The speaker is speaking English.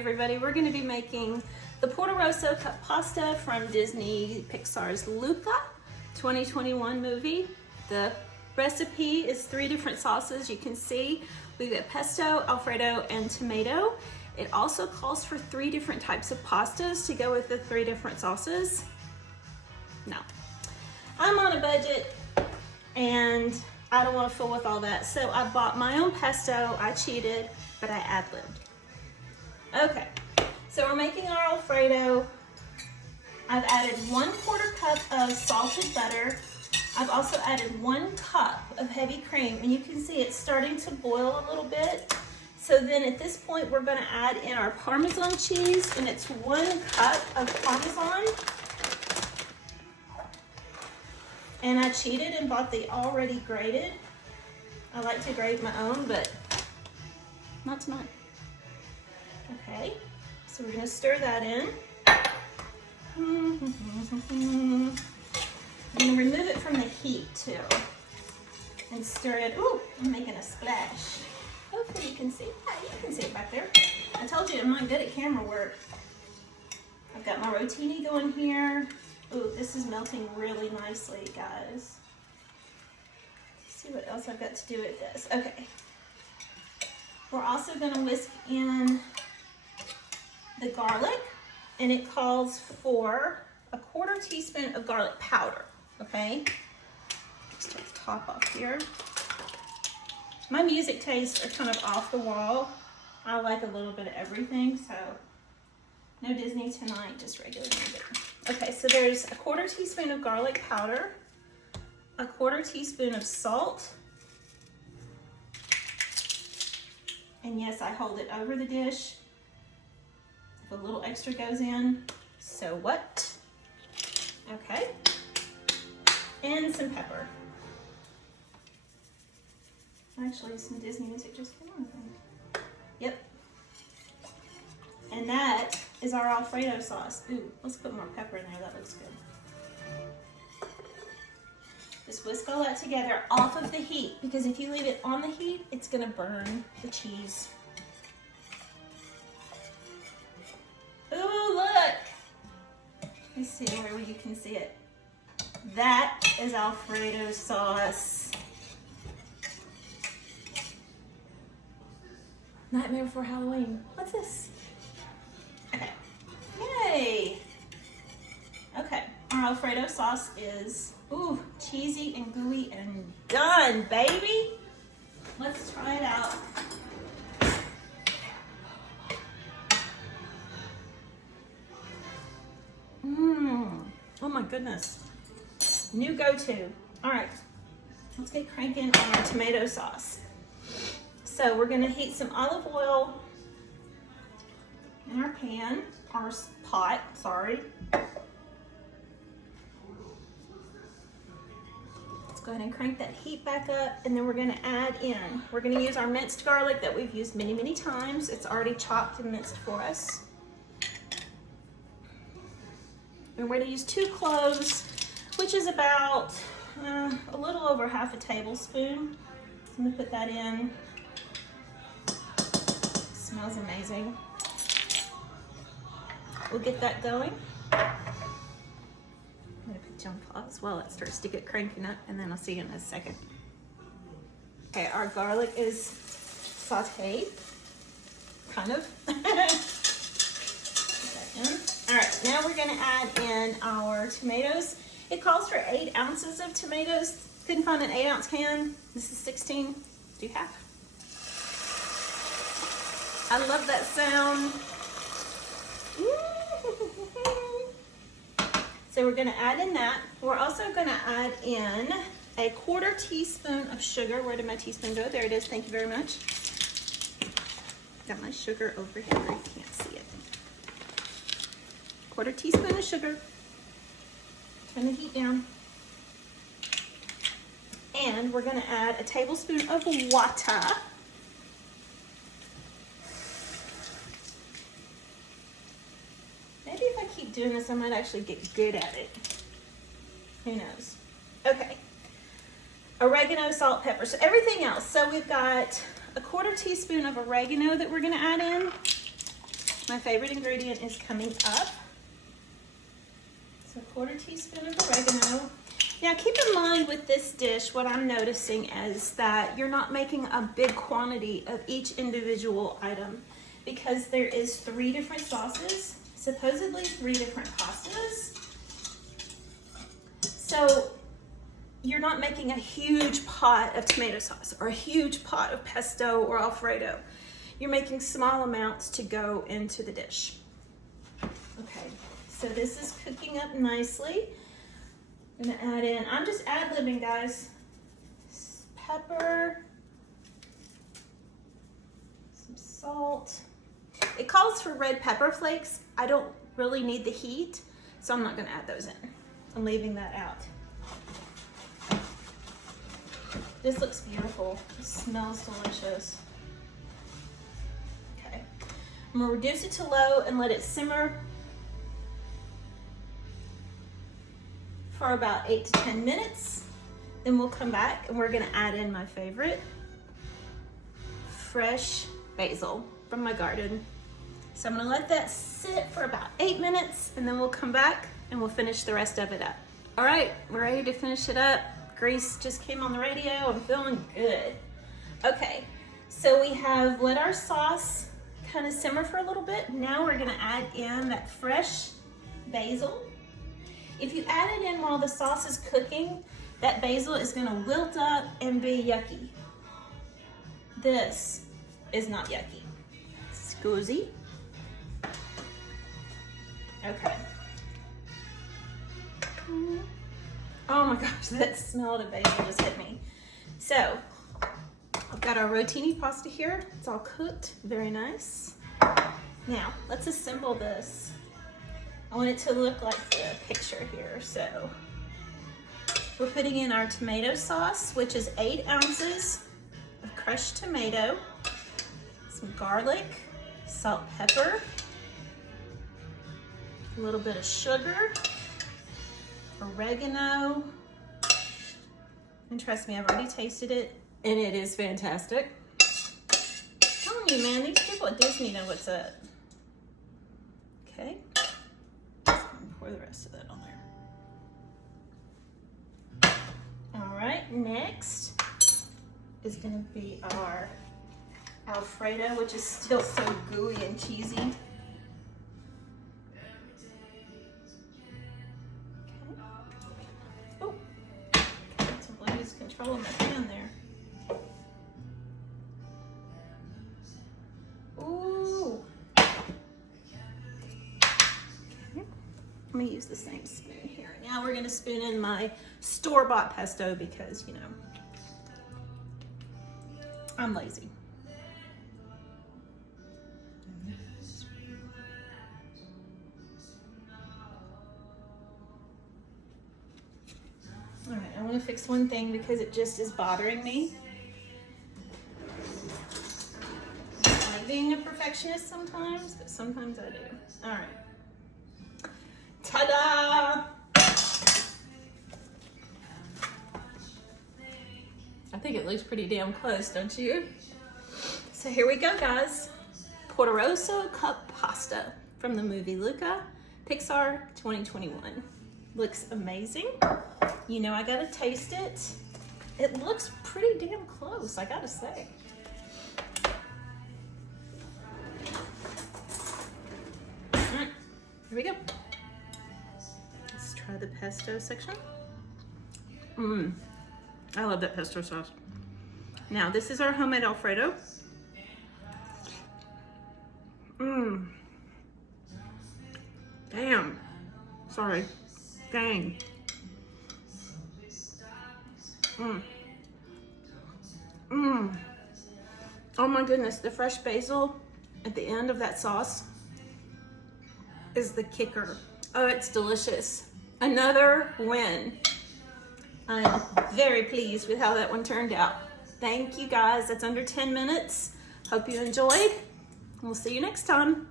everybody. We're going to be making the Portorosso cut pasta from Disney Pixar's LUCA 2021 movie. The recipe is 3 different sauces. You can see we've got pesto, Alfredo, and tomato. It also calls for 3 different types of pastas to go with the 3 different sauces. No, I'm on a budget and I don't want to fool with all that. So I bought my own pesto. I cheated, but I ad-libbed. Okay, so we're making our Alfredo. I've added 1/4 cup of salted butter. I've also added 1 cup of heavy cream, and you can see it's starting to boil a little bit. So then at this point, we're gonna add in our Parmesan cheese, and it's 1 cup of Parmesan. And I cheated and bought the already grated. I like to grate my own, but not tonight. Okay, so we're gonna stir that in. I'm gonna remove it from the heat too and stir it. Ooh, I'm making a splash. Hopefully you can see. Yeah, you can see it back there. I told you I'm not good at camera work. I've got my rotini going here. Ooh, this is melting really nicely, guys. Let's see what else I've got to do with this. Okay. We're also gonna whisk in the garlic, and it calls for 1/4 teaspoon of garlic powder, okay? Just take the top off here. My music tastes are kind of off the wall. I like a little bit of everything, so no Disney tonight, just regular music. Okay, so there's 1/4 teaspoon of garlic powder, 1/4 teaspoon of salt, and yes, I hold it over the dish. If a little extra goes in, so what? Okay, and some pepper. Actually, some Disney music just came on, I think. Yep. And that is our Alfredo sauce. Ooh, let's put more pepper in there, that looks good. Just whisk all that together off of the heat, because if you leave it on the heat, it's gonna burn the cheese. Ooh, look! Let me see where you can see it. That is Alfredo sauce. Nightmare Before Halloween. What's this? Okay. Yay! Okay, our Alfredo sauce is, ooh, cheesy and gooey and done, baby! Let's try it out. Oh my goodness. New go-to. All right, let's get cranking on our tomato sauce. So we're gonna heat some olive oil in our pan, our pot, sorry. Let's go ahead and crank that heat back up, and then we're gonna add in, we're gonna use our minced garlic that we've used many, many times. It's already chopped and minced for us. And we're gonna use 2 cloves, which is about a little over 1/2 tablespoon. I'm gonna put that in. Smells amazing. We'll get that going. I'm gonna put you on pause while it starts to get cranking up, and then I'll see you in a second. Okay, our garlic is sauteed, kind of. All right, now we're gonna add in our tomatoes. It calls for 8 ounces of tomatoes. Couldn't find an 8-ounce can. This is 16. Do half. I love that sound. So we're gonna add in that. We're also gonna add in 1/4 teaspoon of sugar. Where did my teaspoon go? There it is, thank you very much. Got my sugar over here, you can't see it. 1/4 teaspoon of sugar. Turn the heat down. And we're gonna add a tablespoon of water. Maybe if I keep doing this, I might actually get good at it. Who knows? Okay. Oregano, salt, pepper, so everything else. So we've got 1/4 teaspoon of oregano that we're gonna add in. My favorite ingredient is coming up. So 1/4 teaspoon of oregano. Now keep in mind with this dish, what I'm noticing is that you're not making a big quantity of each individual item because there is 3 different sauces, supposedly 3 different pastas. So you're not making a huge pot of tomato sauce or a huge pot of pesto or Alfredo. You're making small amounts to go into the dish. Okay, so this is cooking up nicely. I'm gonna add in, I'm just ad-libbing, guys. Pepper, some salt. It calls for red pepper flakes. I don't really need the heat, so I'm not gonna add those in. I'm leaving that out. This looks beautiful. It smells delicious. Okay, I'm gonna reduce it to low and let it simmer for about 8 to 10 minutes. Then we'll come back and we're gonna add in my favorite, fresh basil from my garden. So I'm gonna let that sit for about 8 minutes and then we'll come back and we'll finish the rest of it up. All right, we're ready to finish it up. Grease just came on the radio, I'm feeling good. Okay, so we have let our sauce kind of simmer for a little bit. Now we're gonna add in that fresh basil. If you add it in while the sauce is cooking, that basil is gonna wilt up and be yucky. This is not yucky. Scusi. Okay. Oh my gosh, that smell of basil just hit me. So, I've got our rotini pasta here. It's all cooked, very nice. Now, let's assemble this. I want it to look like the picture here, so. We're putting in our tomato sauce, which is 8 ounces of crushed tomato, some garlic, salt, pepper, a little bit of sugar, oregano, and trust me, I've already tasted it, and it is fantastic. I'm telling you, man, these people at Disney know what's up. Okay, pour the rest of that on there. All right, next is gonna be our Alfredo, which is still so gooey and cheesy. Control in my pan there. Ooh. Okay. Let me use the same spoon here. Now we're gonna spoon in my store-bought pesto because, you know, I'm lazy. All right, I want to fix one thing because it just is bothering me. I like being a perfectionist sometimes, but sometimes I do. All right. Ta-da! I think it looks pretty damn close, don't you? So here we go, guys. Portorosso cup pasta from the movie LUCA, Pixar 2021. Looks amazing. You know, I gotta taste it. It looks pretty damn close, I gotta say. Here we go. Let's try the pesto section. I love that pesto sauce. Now, this is our homemade Alfredo. Damn. Sorry. Dang. Oh my goodness, the fresh basil at the end of that sauce is the kicker. Oh, it's delicious. Another win. I'm very pleased with how that one turned out. Thank you guys. That's under 10 minutes. Hope you enjoyed. We'll see you next time.